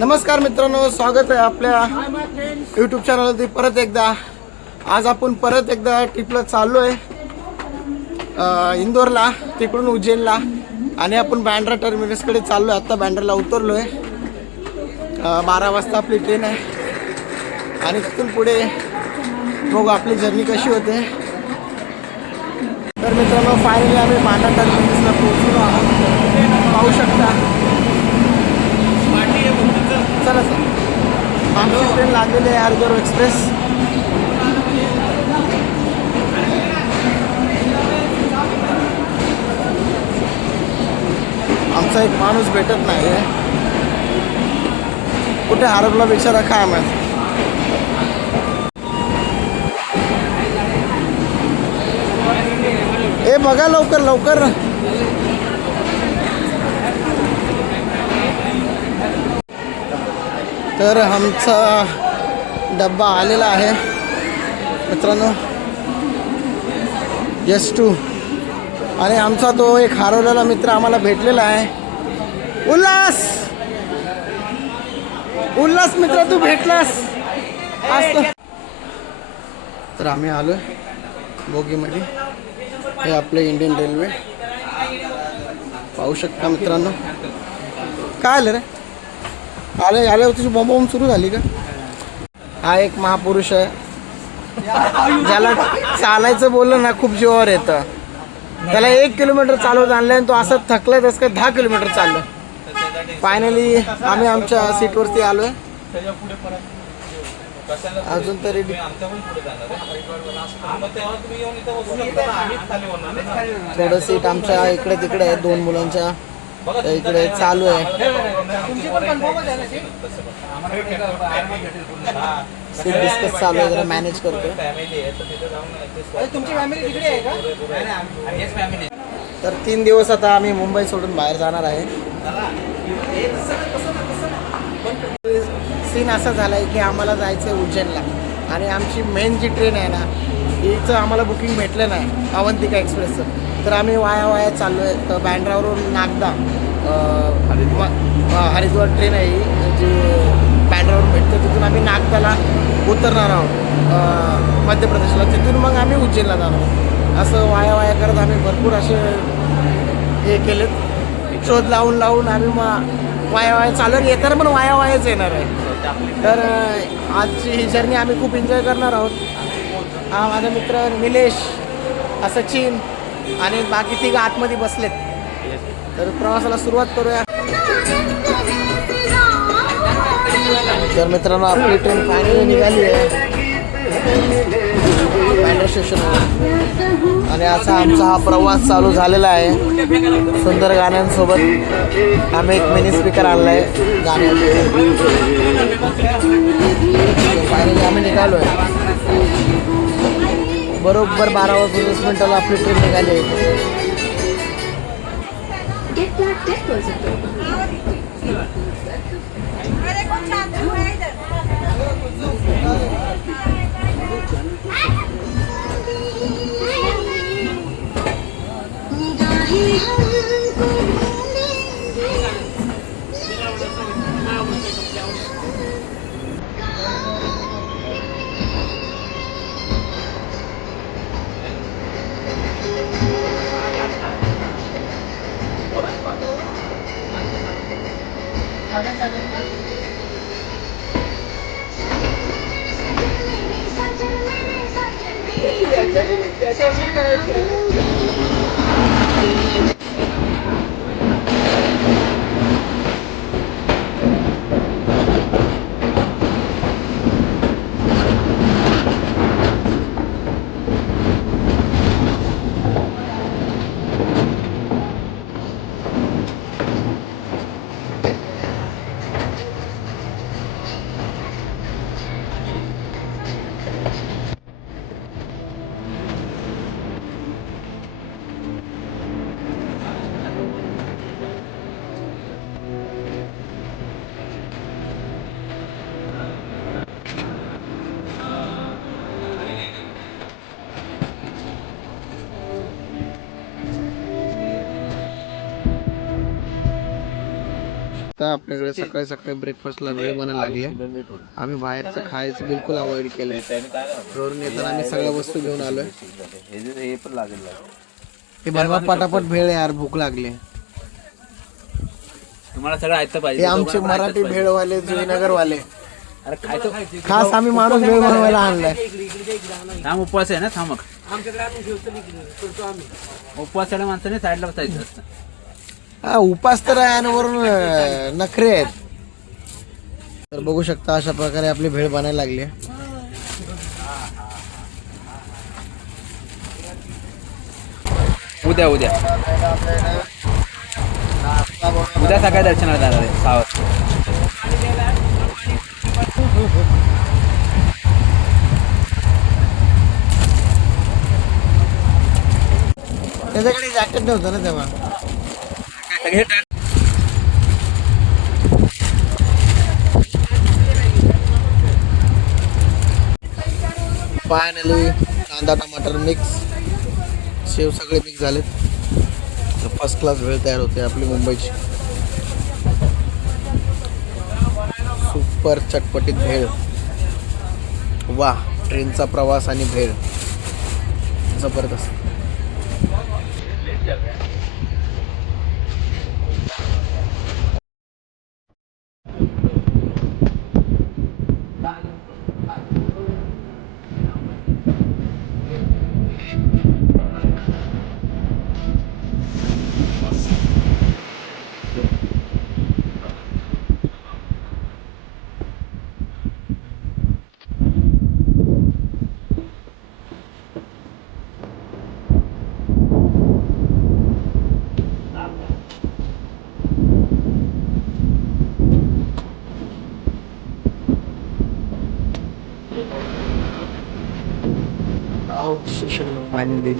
नमस्कार मित्रांनो, स्वागत आहे आपल्या यूट्यूब चॅनलवरती परत एकदा. आज आपण परत एकदा ट्रिपला चाललो आहे इंदोरला, तिकडून उज्जैनला आणि आपण बँड्रा टर्मिनसकडे चाललो आहे. आत्ता बँड्राला उतरलो आहे. 12 वाजता आपली ट्रेन आहे आणि तिथून पुढे बघू आपली जर्नी कशी होते. तर मित्रांनो, फायनली आम्ही बँड्रा टर्मिनसला पोहोचलो आहोत. पाहू शकता. चला सर, आमची ट्रेन लागलेली आहे हरिद्वार एक्सप्रेस. आमचा एक माणूस भेटत नाही आहे, कुठे हरवला बिचारा काय माहिती. ए बघा लवकर लवकर. तर आमचा डब्बा आलेला आहे मित्रांनो, S2. आणि आमचा तो एक हरवलेला मित्र आम्हाला भेटलेला आहे. उल्हास उल्हास मित्र, तू भेटलास आज. तर आम्ही आलो बोगीमध्ये. हे आपले इंडियन रेल्वे पाहू शकता मित्रांनो. काय आलं रे? आल्यावर तुझी बॉम्ब सुरू झाली का? हा एक महापुरुष आहे, ज्याला चालायचं बोललं ना खूप जीवावर येतं. त्याला 1 किलोमीटर चालवत आणलं आणि तो असं थकलाय तसं काय 10 किलोमीटर चाललं. फायनली आम्ही आमच्या सीटवरती आलो आहे. अजून तरी थोडं सीट आमच्या इकडे तिकडे आहे, 2 मुलांच्या इकडे चालू आहे. सीट डिस्कस चालू आहे, जरा मॅनेज करतो. तर 3 दिवस आता आम्ही मुंबई सोडून बाहेर जाणार आहे. सीन असा झाला आहे की आम्हाला जायचं आहे उज्जैनला आणि आमची मेन जी ट्रेन आहे ना, हिचं आम्हाला बुकिंग भेटलं नाही, अवंतिका एक्सप्रेसचं. तर आम्ही वाया चाललो आहे. तर बँड्रावरून नागदा हरिद्वार ट्रेन आहे ही, जी बँड्रावरून भेटते. तिथून आम्ही नागदाला उतरणार आहोत मध्य प्रदेशला. तिथून मग आम्ही उज्जैनला जाणार. असं वाया करत आम्ही भरपूर असे हे केलेत, शोध लावून आम्ही मग वाया चालत येताना पण वायाच येणार आहे. तर आजची ही जर्नी आम्ही खूप एन्जॉय करणार आहोत. हा माझा मित्र निलेश, सचिन आणि बाकी 3 आतमध्ये बसलेत. तर प्रवासाला सुरुवात करूया. तर मित्रांनो, आपली ट्रेन फायनली निघाली आहे बँड्रा स्टेशनवर आणि असा आमचा हा प्रवास चालू झालेला आहे. सुंदर गाण्यांसोबत आम्ही एक मिनी स्पीकर आणला आहे गाण्यासाठी. फायनली आम्ही निघालो आहे. बरोबर 12:20 आपली ट्रेन निघाली आहे. शकता आपल्याकडे सकाळी सकाळी ब्रेकफास्टला वेळ बनायला लागली आहे. आम्ही बाहेरचं खायचं बिलकुल अवॉइड केलं. घरून येताना आम्ही सगळ्या वस्तू घेऊन आलोय. हे पण लागेल. हे बनवा पटापट भेळ यार, भूक लागली. तुम्हाला सगळं ऐकतं पाहिजे. हे आमचे मराठी भेळवाले जुईनगरवाले. अरे खायचं खास आम्ही माणूस भेळ बनवायला आणलाय. थांब, उपवास आहे ना, थांब मग. उपवासाला माणसाने साईडला बसायचं असतं. हा उपास तर आहे आणि वरून नखरे आहेत. तर बघू शकता अशा प्रकारे आपली भेळ बनायला लागली आहे. उद्या सकाळी दर्शनाला जाणार आहे 6 वाजता. त्याच्याकडे जॅकेट नव्हतं ना तेव्हा. फायनली कांदा टमाटर मिक्स, शेव सगळे मिक्स झालेत. फर्स्ट क्लास भेळ तयार होते आपली मुंबईची. सुपर चटपटीत भेळ. वा, ट्रेनचा प्रवास आणि भेळ जबरदस्त. Finally.